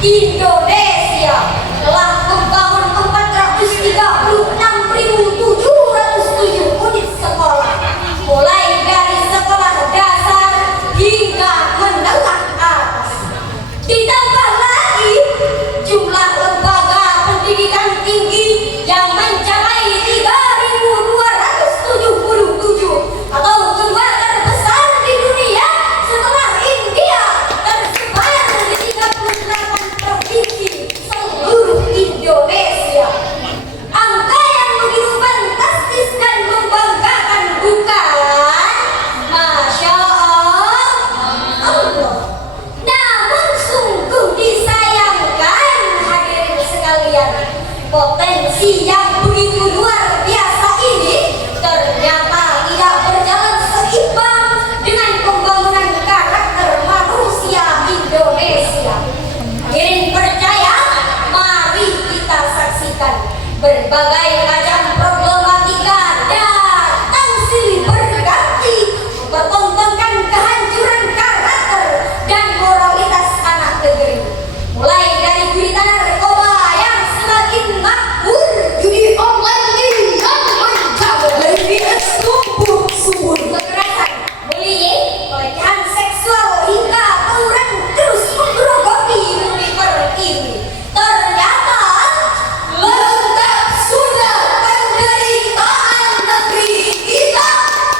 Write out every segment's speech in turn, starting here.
Indonesia telah membangun 436.707 unit sekolah, mulai dari sekolah dasar hingga menengah atas. Ditambah lagi jumlah lembaga pendidikan tinggi yang mencapai 3.277 atau kedua terbesar di dunia setelah India, tersebar di 38 provinsi seluruh Indonesia. Angka yang begitu fantastis dan membanggakan, bukan? Masya Allah. Namun sungguh disayangkan, hadirin sekalian, potensi yang begitu luar biasa ini ternyata tidak berjalan seimbang dengan pembangunan karakter manusia Indonesia. Hadirin percaya, mari kita saksikan berbagai macam problematika datang silih berganti mempertontonkan kehancuran karakter dan moralitas anak negeri. Mulai dari gurita narkoba yang semakin makmur, judi online yang menjaga lebih sumber kekerasan, bullying, pelecehan seksual hingga tawuran terus menggerogoti bumi pertiwi. Ternyata lengkap sudah penderitaan negeri kita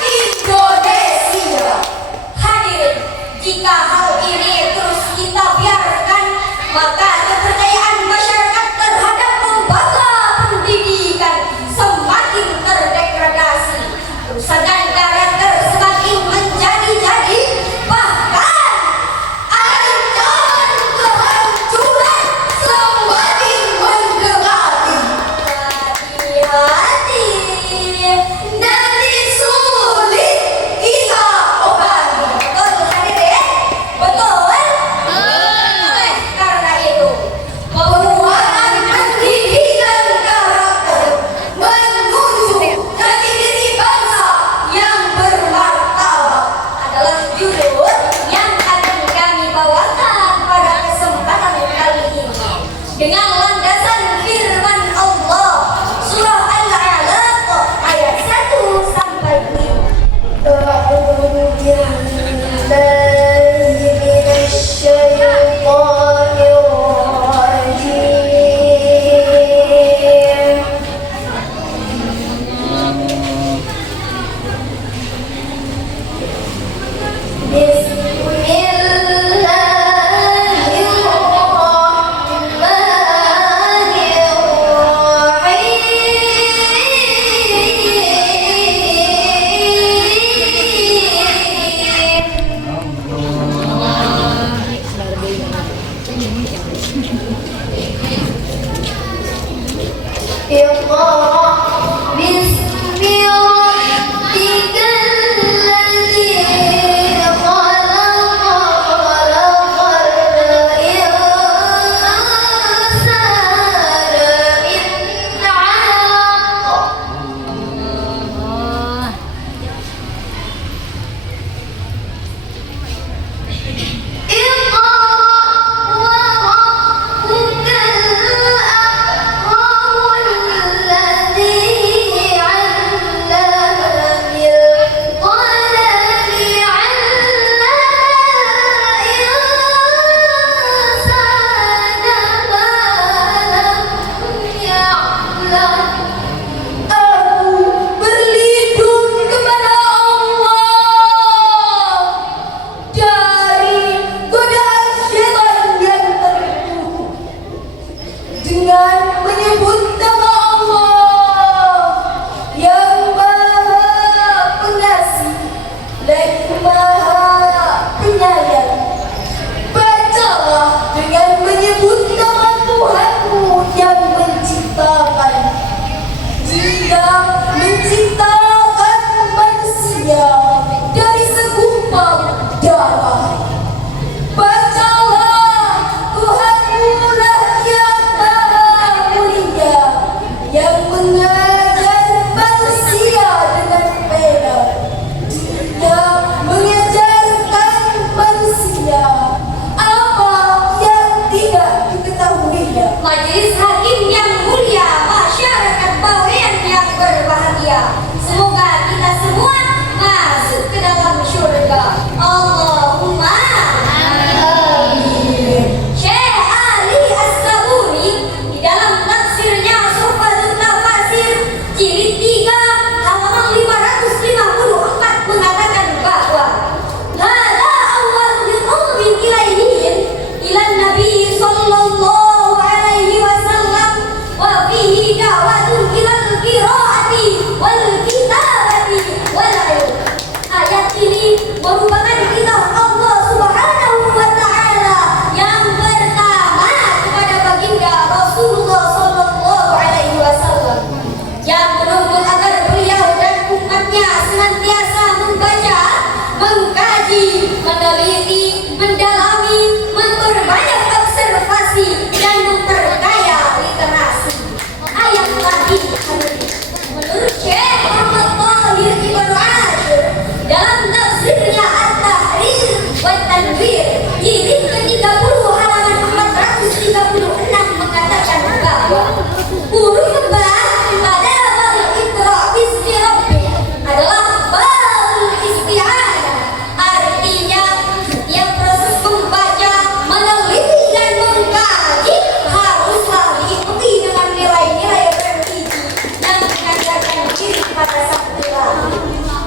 Indonesia. Hadirin, jika hal ini terus kita biarkan, maka kepercayaan masyarakat terhadap lembaga pendidikan semakin terdegradasi, kerusakan karakter semakin menjadi-jadi, bahkan ancaman kehancuran semakin mendekati. Hati-hati, nanti sulit kita obati. Betul hadirin? Betul? Oleh karena itu, penguatan pendidikan karakter menuju jati diri bangsa yang bermartabat adalah judul yang akan kami bawakan pada kesempatan kali ini dengan landasan firman Allah surah Al-Alaq ayat 1 sampai 5. A'udzu billahi minasy syaithanir rajim. Iqra bismi rabbikal ladzi khalaq, khalaqal insana min 'alaq. Iqra wa rabbukal akram alladzi 'allama bil qalam 'allama al-insana ma lam ya'lam. Aku berlindung kepada Allah dari godaan syaitan yang terkutuk dengan menyebut nama Allah yang Maha Pengasih lagi Maha Penyayang. Bacalah dengan menyebut nama Tuhanmu yang menciptakan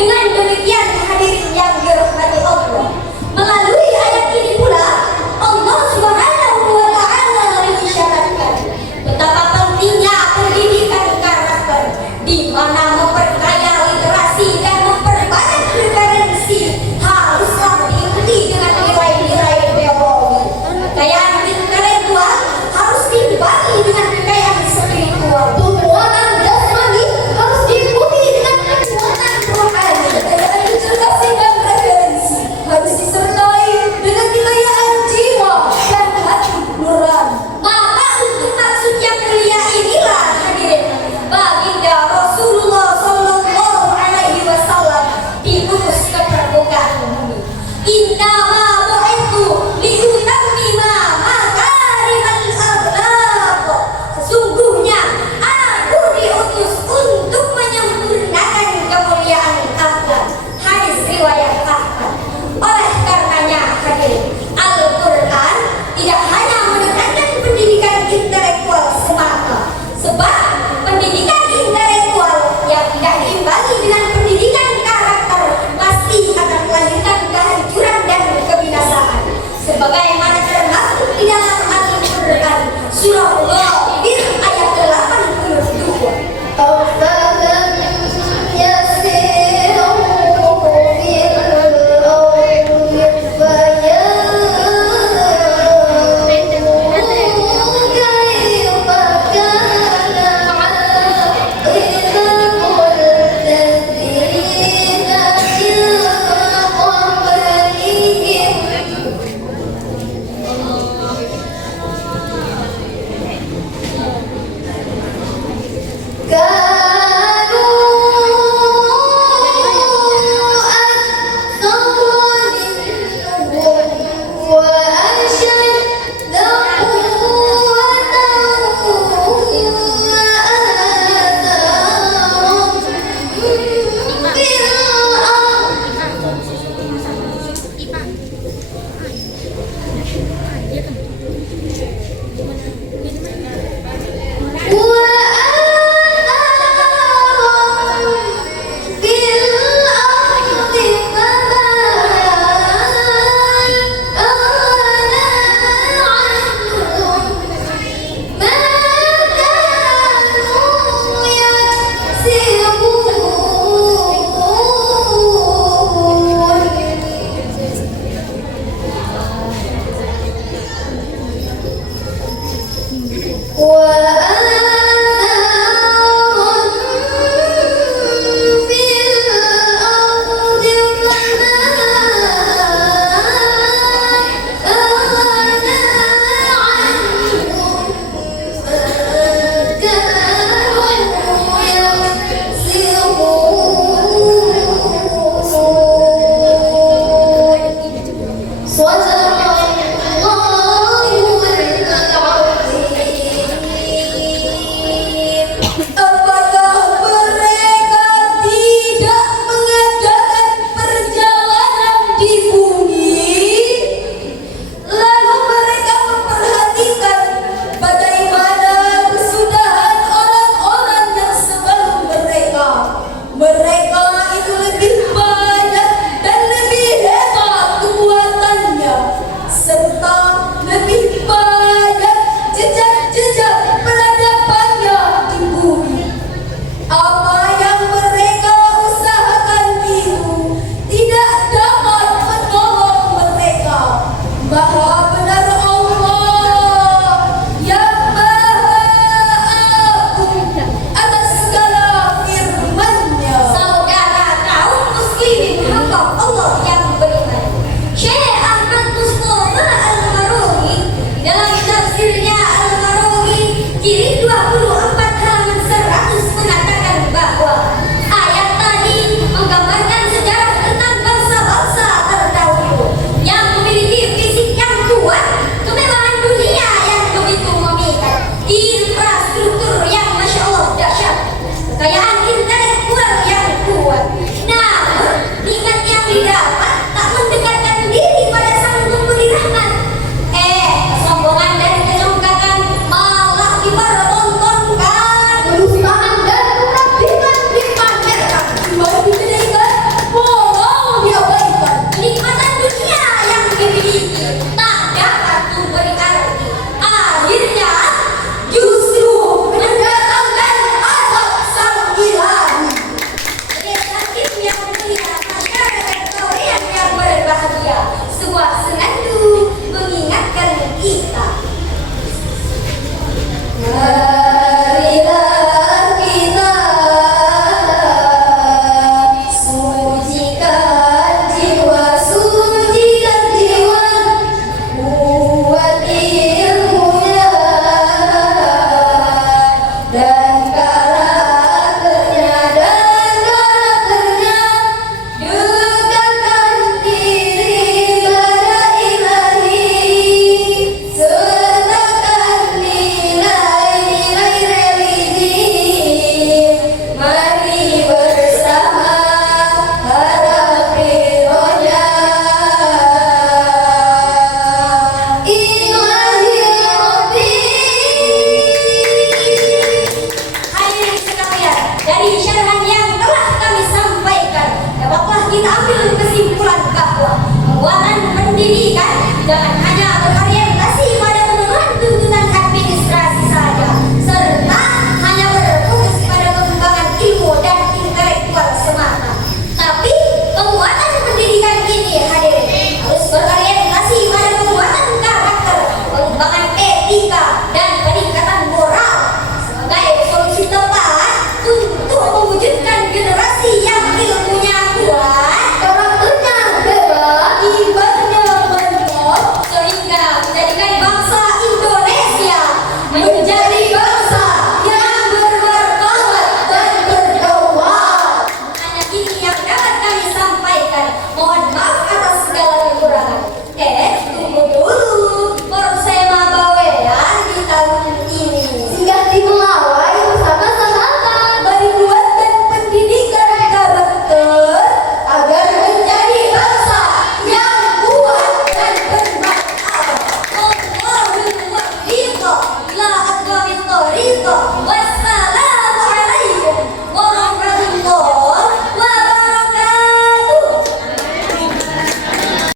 Dengan demikian hadirin yang dirahmati Allah, melalui ayat ini pula Allah Subhanahu wa taala mengisyaratkan betapa pentingnya pendidikan karakter, di mana memperkaya literasi dan memperbanyak referensi haruslah diikuti dengan nilai-nilai teologi. Kekayaan intelektual harus diimbangi dengan kekayaan spiritual. Penguatan jasmani harus diikuti dengan penguatan rohani. Kekayaan literasi dan referensi harus disertai dengan kekayaan jiwa dan hati nurani. Maka untuk maksud yang mulia inilah hadirin baginda Rasulullah Sallallahu Alaihi Wasallam diutus ke permukaan bumi. Innama bu'ithu liutammima makarimal akhlaq. Sesungguhnya aku diutus untuk menyempurnakan kemuliaan akhlak. Hadis riwayat Ahmad. Oleh karenanya hadirin, Al-Quran tidak hanya menekankan pendidikan intelektual semata, sebab pendidikan